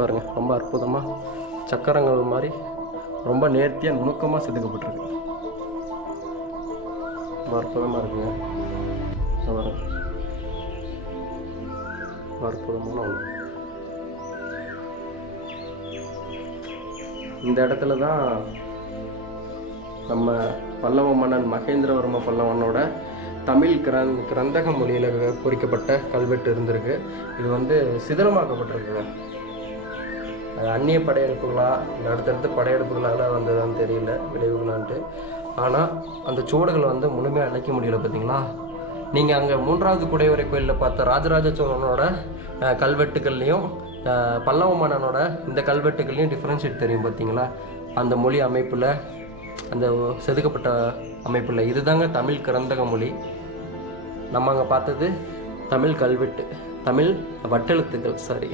பாருங்கள், ரொம்ப அற்புதமாக சக்கரங்கள் மாதிரி ரொம்ப நேர்த்தியாக நுணுக்கமாக செதுக்கப்பட்டிருக்கு. ரொம்ப அற்புதமாக இருக்குங்க. அற்புதமான ஒன்று. இந்த இடத்துல தான் நம்ம பல்லவ மன்னன் மகேந்திரவர்ம பல்லவனோட தமிழ் கிரந்தக மொழியில் பொறிக்கப்பட்ட கல்வெட்டு இருந்திருக்கு. இது வந்து சிதிலமாக்கப்பட்டிருக்குங்க. அது அந்நிய படையெடுப்புகளா இல்லை அடுத்தடுத்து படையெடுப்புகளால் வந்ததான்னு தெரியல, விளைவுகளான்ட்டு. ஆனால் அந்த சுவடுகள் வந்து முழுமையாக அழைக்க முடியல. பார்த்தீங்களா, நீங்கள் அங்கே 3வது குடைவரை கோயிலில் பார்த்த ராஜராஜ சோழனோட கல்வெட்டுகள்லையும் பல்லவ மன்னனோட இந்த கல்வெட்டுகள்லையும் டிஃப்ரென்ஷியேட் தெரியும். பார்த்தீங்களா, அந்த மொழி அமைப்பில், அந்த செதுக்கப்பட்ட அமைப்பில். இதுதாங்க தமிழ் கிரந்தக மொழி. நம்ம அங்கே பார்த்தது தமிழ் கல்வெட்டு, தமிழ் வட்டெழுத்துக்கள். சாரி.